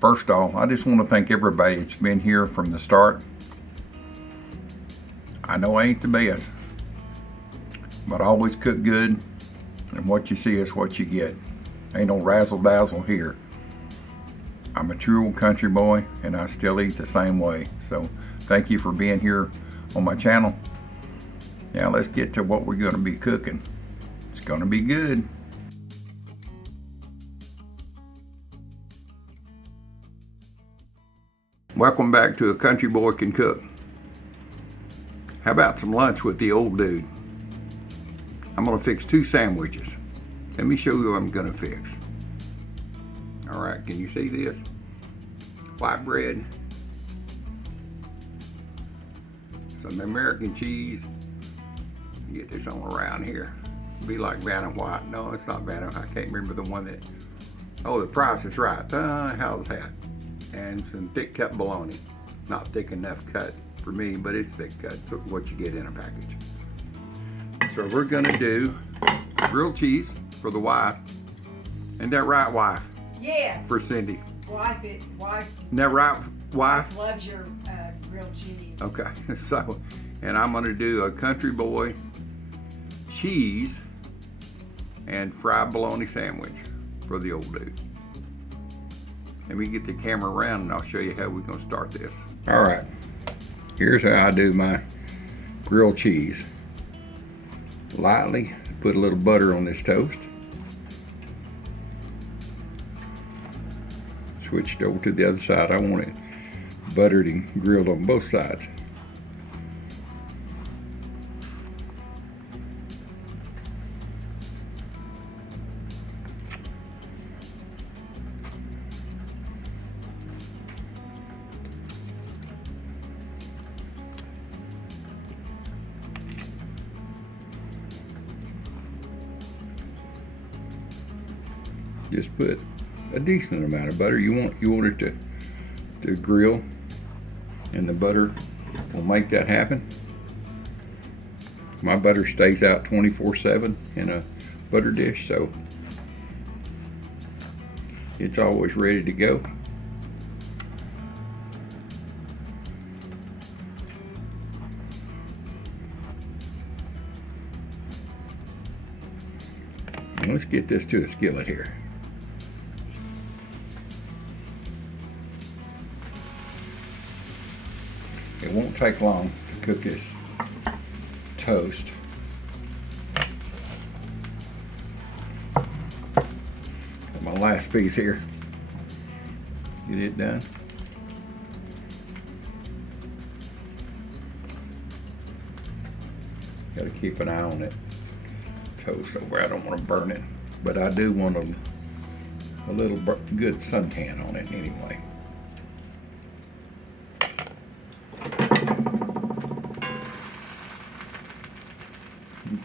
First off, I just want to thank everybody that's been here from the start. I know I ain't the best, but I always cook good, and what you see is what you get. Ain't no razzle dazzle here. I'm a true old country boy, and I still eat the same way. So thank you for being here on my channel. Now let's get to what we're going to be cooking. It's going to be good. Welcome back to A Country Boy Can Cook. How about some lunch with the old dude? I'm going to fix 2 sandwiches. Let me show you what I'm going to fix. Alright, can you see this? White bread, some American cheese. Get this on around here. Be like Vanna White. No, it's not Vanna. I can't remember the one that. Oh, the Price is Right. How's that? And some thick cut bologna. Not thick enough cut for me, but it's thick cut. So what you get in a package. So we're gonna do grilled cheese for the wife. Isn't that right, wife? Yes. For Cindy. Wife. Isn't that right, wife? Loves your grilled cheese. Okay, so, and I'm gonna do a country boy cheese and fried bologna sandwich for the old dude. Let me get the camera around and I'll show you how we're gonna start this. All right, here's how I do my grilled cheese. Lightly put a little butter on this toast. Switched over to the other side. I want it buttered and grilled on both sides. Just put a decent amount of butter. You want it to grill, and the butter will make that happen. My butter stays out 24/7 in a butter dish, so it's always ready to go. And let's get this to a skillet here. It won't take long to cook this toast. Got my last piece here. Get it done. Got to keep an eye on it. Toast over. I don't want to burn it, but I do want a little good suntan on it anyway.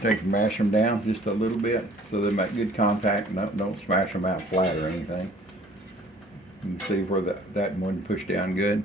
Take and mash them down just a little bit so they make good contact. Don't smash them out flat or anything. You can see where that one pushed down good.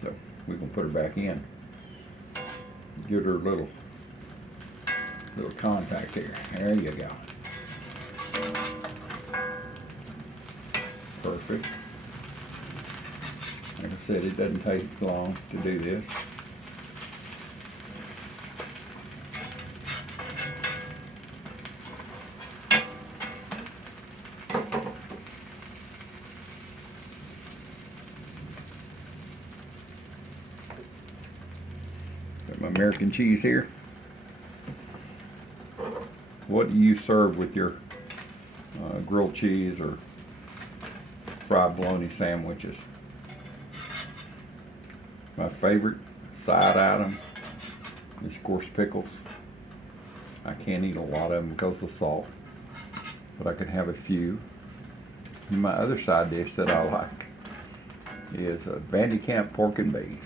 So we can put her back in. Give her a little contact here. There you go. Perfect. Like I said, it doesn't take long to do this. Got my American cheese here. What do you serve with your grilled cheese or fried bologna sandwiches? My favorite side item is, of course, pickles. I can't eat a lot of them because of salt, but I can have a few. And my other side dish that I like is Bandicamp pork and beans.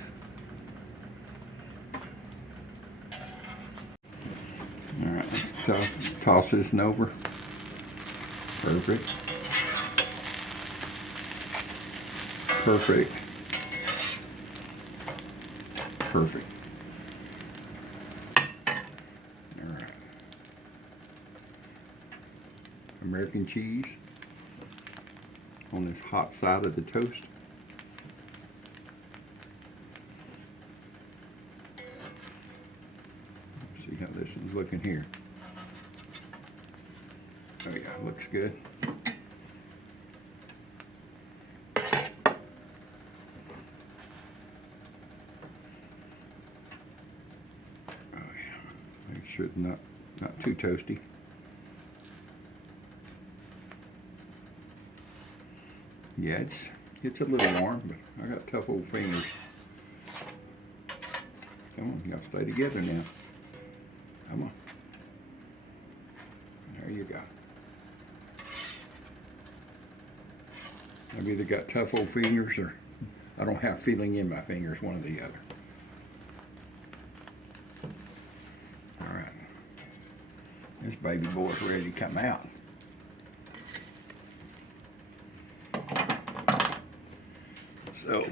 All right, so toss this over. Perfect. Perfect. Perfect. All right. American cheese. on this hot side of the toast. Let's see how this one's looking here. Oh yeah, looks good. Oh yeah, make sure it's not too toasty. Yeah, it's a little warm, but I got tough old fingers. Come on, y'all stay together now. Come on. There you go. I've either got tough old fingers or I don't have feeling in my fingers, one or the other. All right. This baby boy's ready to come out. So,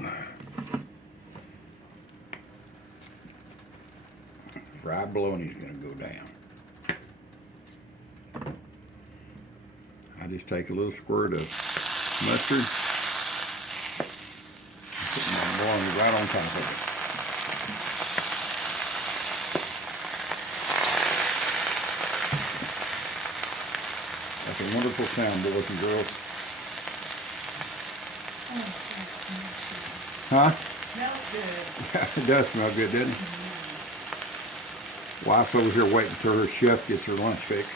fried bologna is going to go down. I just take a little squirt of mustard and put my bologna right on top of it. That's a wonderful sound, boys and girls. Huh? Smells good. Yeah, it does smell good, doesn't it? Wife's over here waiting till her chef gets her lunch fixed.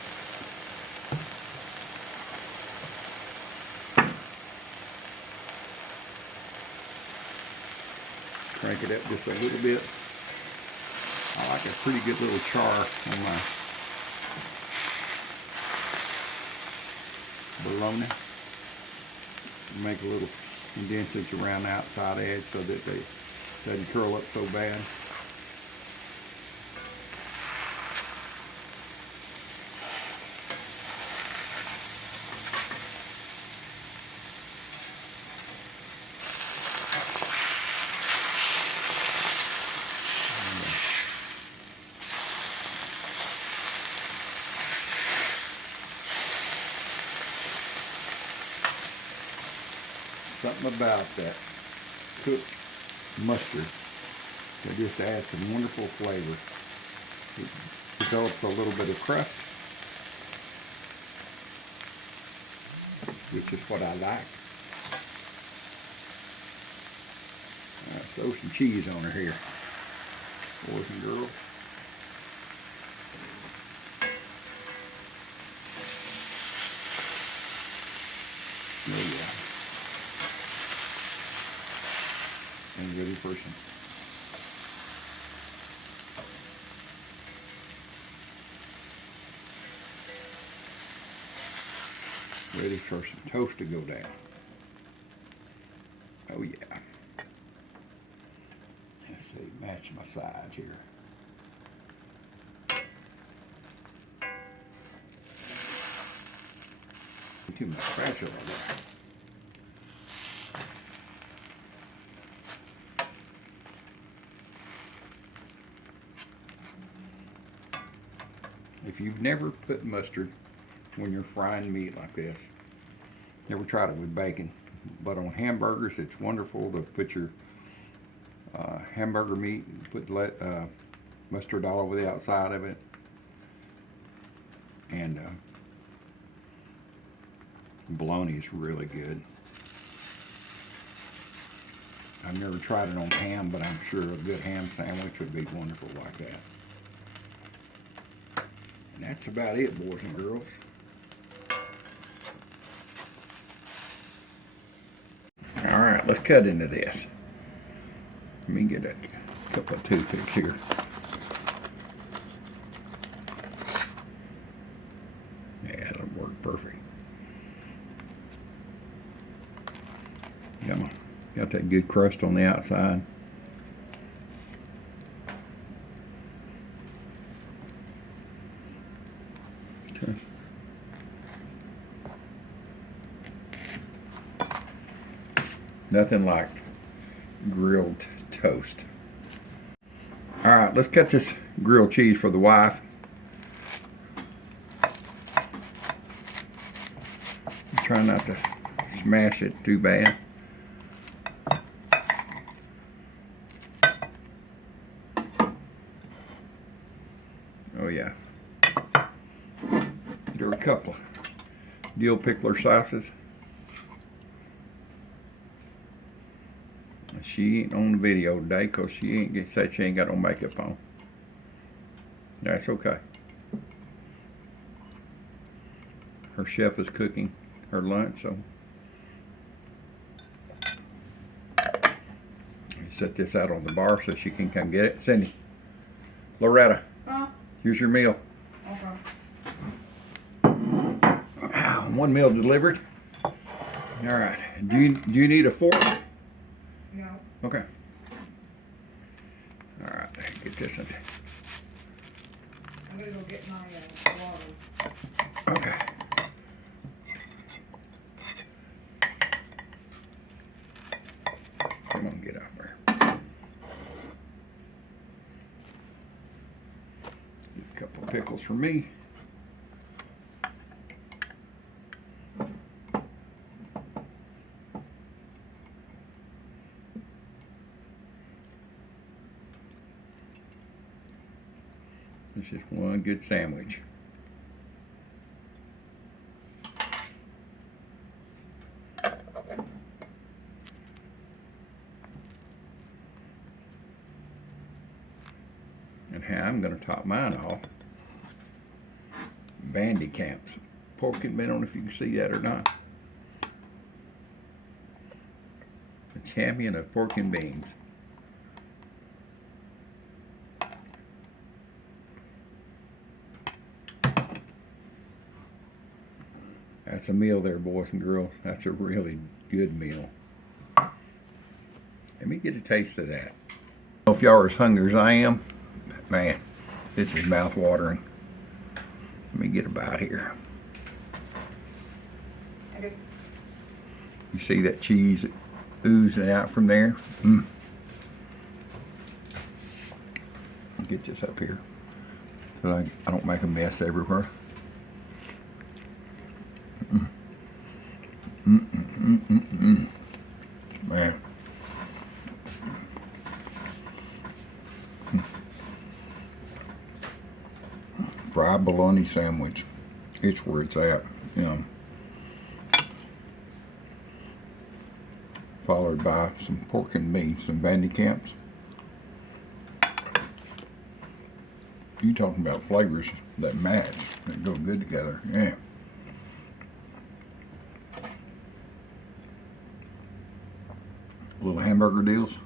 Crank it up just a little bit. I like a pretty good little char on my bologna. Make a little indentage around the outside edge so that they doesn't curl up so bad. Something about that cooked mustard that just adds some wonderful flavor. It develops a little bit of crust, which is what I like. Throw some cheese on her here, boys and girls. Oh yeah. And ready for some toast to go down. Oh yeah. Let's see, match my sides here. Too much spatula there. If you've never put mustard when you're frying meat like this, never tried it with bacon, but on hamburgers it's wonderful to put your hamburger meat and put mustard all over the outside of it. And bologna is really good. I've never tried it on ham, but I'm sure a good ham sandwich would be wonderful like that. And that's about it, boys and girls. All right, let's cut into this. Let me get a couple of toothpicks here. Yeah, it'll work perfect. Come on, got that good crust on the outside. Okay. Nothing like grilled toast. All right, let's cut this grilled cheese for the wife. Try not to smash it too bad. Oh yeah. There are a couple of dill pickler sauces. She ain't on the video today because she said she ain't got no makeup on. That's okay. Her chef is cooking her lunch, so set this out on the bar so she can come get it. Cindy, Loretta, here's your meal. Okay. One meal delivered. All right. Do you need a fork? No. Okay. All right. Get this in. I'm gonna go get my water. Okay. Come on, get out there. Get a couple of pickles for me. This is one good sandwich. And how I'm going to top mine off, Bandy Camps pork and bean. I don't know if you can see that or not. The champion of pork and beans. That's a meal there, boys and girls. That's a really good meal. Let me get a taste of that. If y'all are as hungry as I am, man, this is mouth-watering. Let me get a bite here. Okay. You see that cheese oozing out from there? Get this up here so I don't make a mess everywhere. Man. Fried bologna sandwich. It's where it's at. Followed by some pork and beans, some Bandy Camps. You talking about flavors that match, that go good together. Yeah. Little hamburger deals.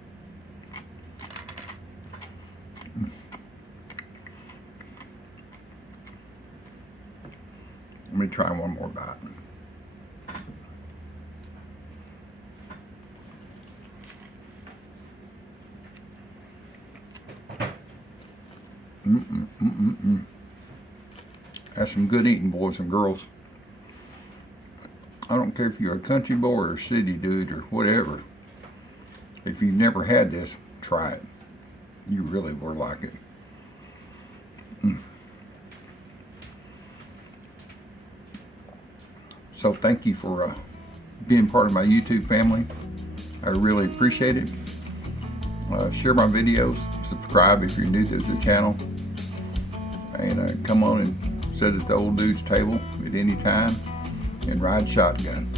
Let me try one more bite. That's some good eating, boys and girls. I don't care if you're a country boy or a city dude or whatever. If you've never had this, try it. You really will like it. So thank you for being part of my YouTube family. I really appreciate it. Share my videos. Subscribe if you're new to the channel. And come on and sit at the old dude's table at any time and ride shotgun.